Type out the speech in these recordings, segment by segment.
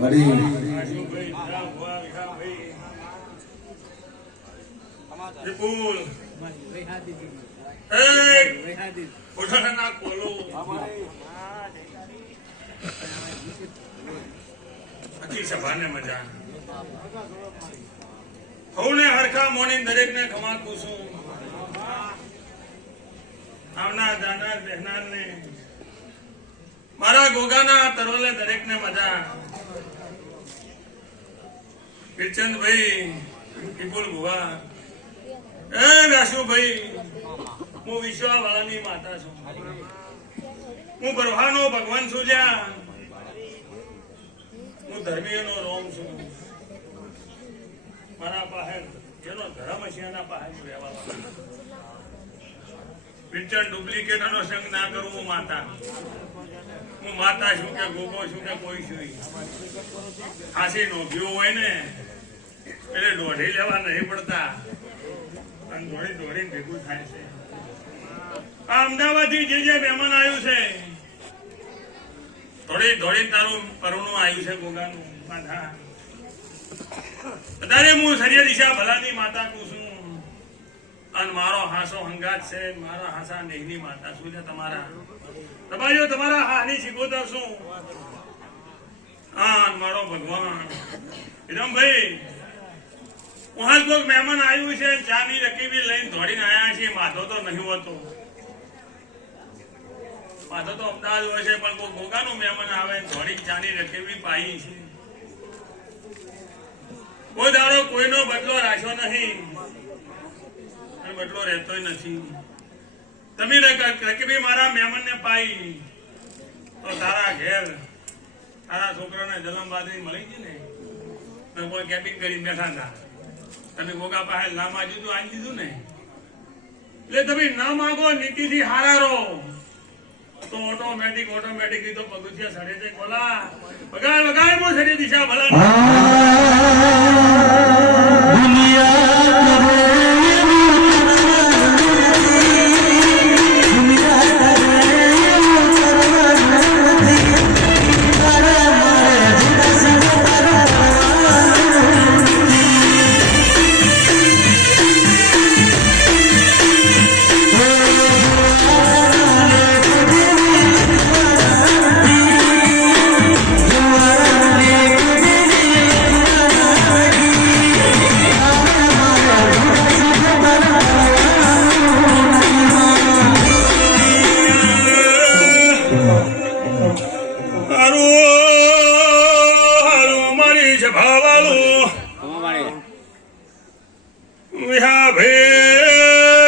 વડી વિપુલ સભાને મજા હવને હરખા મોની દરેક ને ખમા કુસુમ આવનાર જાનાર બેહનાર ને મારા ગોગાના તરવલે દરેક ને મજા કિરચંદભાઈ વિપુલ ભુવા રાશુભાઈ હું વિશ્વાવાળાની માતા છું હું બ્રહ્માનો ભગવાન છું જ્યાં હું ધર્મીયનો રોમ છું મારા પાસે જેનો ધર્મ છે એના પાસે રહેવા પિક્ચર ડુપ્લિકેટ નો સંગ ના કરું હું માતા છું કે ગોગો છું કે કોઈ છું ખાસી નોંધ્યું હોય ને એટલે દોઢી લેવા નહીં પડતા અને દોડી ભેગું થાય છે આ અમદાવાદ થી જે મહેમાન આવ્યું છે થોડી તારું પરુણું આવ્યું છે ગોગાનું માથા વધારે હું સરિયા દિશા ભલાની માતા કહું છું અને મારો હાસો હંગાત છે મારા હાસા નેહની માતા શું છે તમારા હાની શીખોતર શું હા મારો ભગવાન વિરમભાઈ વહાં કોઈક મહેમાન આવ્યું છે ચાની રકીબી લઈને દોડીને આવ્યા છે માથો તો નહીં હોતો માથો તો અમદાવાદ હોય છે પણ કોઈ ગોગાનું મહેમાન આવે દોડી ચાની રકીબી પાઈ છે કોઈ દાડો કોઈનો બદલો રાખ્યો નહીં અને બદલો રહેતોય નથી તમે રકીબી મારા મહેમાન ને પાઈ તો તારા ઘેર તારા છોકરાને જન્મ બાદ મળી ગઈ ને કોઈ કેપિંગ કરી બેઠા હતા તમે ગોગા પાસે ના માગ્યું તું આની દીધું ને એટલે તમે ના માગો નીતિથી હારા રહો તો ઓટોમેટિક તો પગથિયા સડે છે બોલા વગાડ મો સડી દિશા ભલા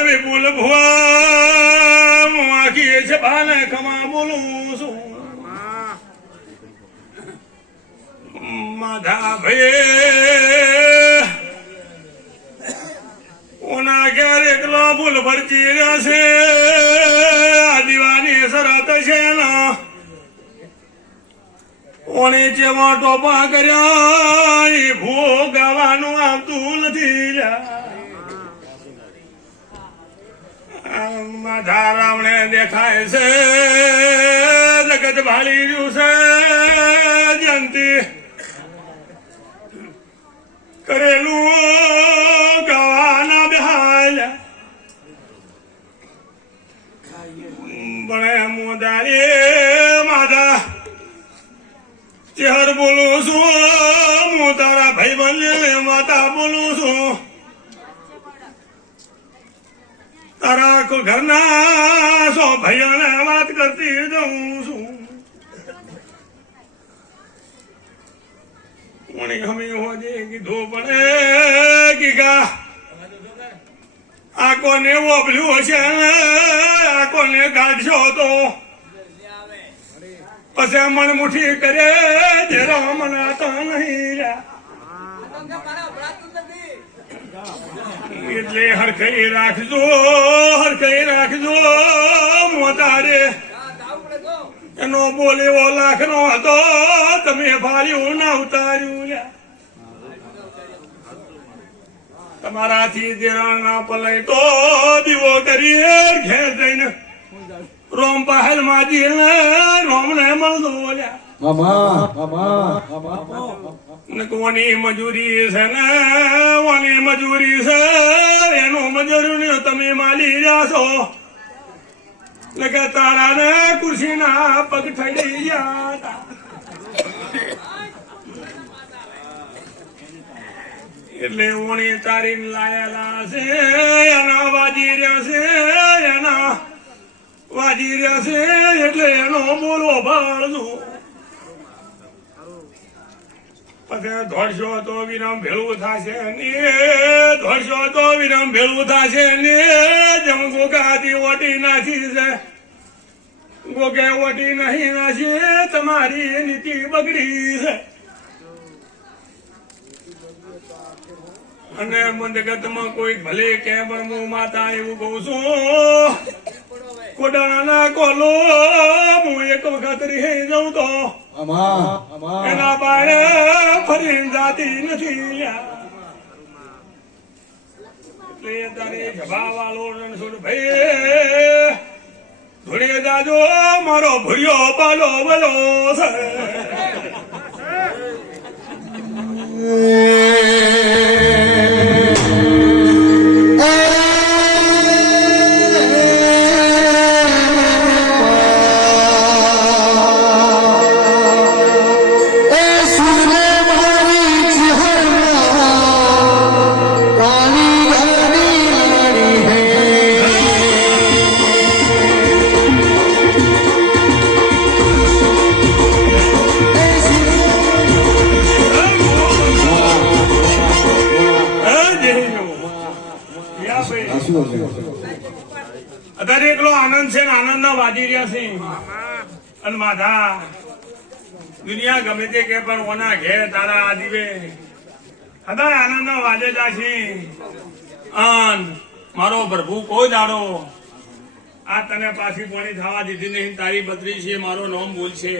વિપુલ ભુવા છે બાને ખમા બોલું છું માધા ભાઈ ઓના ઘેર એકલો ભૂલ ભરતી રહેશે આ દીવાની શરત છે ના ઓને જેવા ટોપા કર્યા એ ભોગવાનું આવતું નથી માધા રાવણે દેખાય છે જગત ભાળી રહ્યું છે જયંતી કરેલું ગવાના બેહાલ્યા બણે મોદારી માધા ચેહર બોલું છું હું તારા ભાઈ બને માતા બોલું છું તારા ઘરના સો ભાઈઓને વાત કરતી જઉં છું કોની હમી હોજે કીધું પડે કીકા આ કોને ઓપલ્યું હશે આ કોને કાઢશો તો પછી મન મુઠ્ઠી કરે જરા મનાતા નહીં એટલે હરખઈ રાખજો મોતારે એનો બોલેવો લાખ નો હતો તમે ભાર્યું ના ઉતાર્યું તમારાથી દેરા ના પલાય તો દીવો કરી ઘેર જઈને રોમ પહેલ માં જઈને રોમ ને મળતો બોલ્યા ને કોની મજૂરી છે ને કોની મજૂરી છે એનું મજૂરી તમે માલી રહ્યા છો ને કે તારા ને ખુરશી ના પગ ઠડી ગયા એટલે ઓણી તારી લાયેલા છે એના વાજી રહ્યા છે એના વાજી રહ્યા છે એટલે એનો બોલો ભાળજો પછી દોડશો તો વિરામ ભેળું થશે ને દોડશો તો વિરામ ભેળું થશે ને જેમ ગોગાથી ઓટી નાખી છે ગોગે ઓટી નહીં નાખી તમારી નીતિ બગડી છે અને મંદગતમાં કોઈ ભલે કે પણ હું માતા એવું કઉ છું કોડાના કોલો હું એક વખત રહી જાઉં તો એના બારે ફરી જાતી નથી એટલે તારી જભા વાળો રણછોડ ભાઈ ધોળે જાજો મારો ભૂર્યો પાલો બલો છે અત્યારે એકલો આનંદ છે ને આનંદ ના વાજી રહ્યા છે અને માધા દુનિયા ગમે તે કે પણ ઓના ઘેર તારા આ દીવે અત્યારે આનંદ ના વાજેલા છે અન મારો પ્રભુ કોઈ દાડો આ તને પાછી પાણી થવા દીધી નહીં તારી બત્રી છે મારો નામ બોલ છે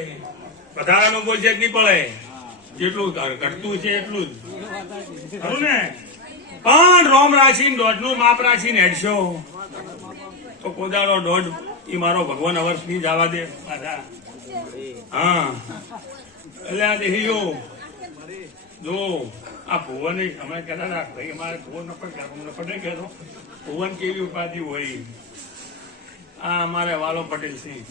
વધારાનું બોલ છે જ નહીં પડે જેટલું ઘટતું છે એટલું જ ખરું ને પણ રોમ રાશિ દોઢ નું માપ રાશિ હેડશો તો કોદાળો દોઢ એ મારો ભગવાન અવર્ષ ની જવા દે હા એટલે આ દેહીઓ જો આ ભુવન અમે કહેતા હતા ભાઈ મારે ભુવન નફટ કહેતો ભુવન કેવી ઉપાધિ હોય આ અમારે વાલો પટેલ સિંહ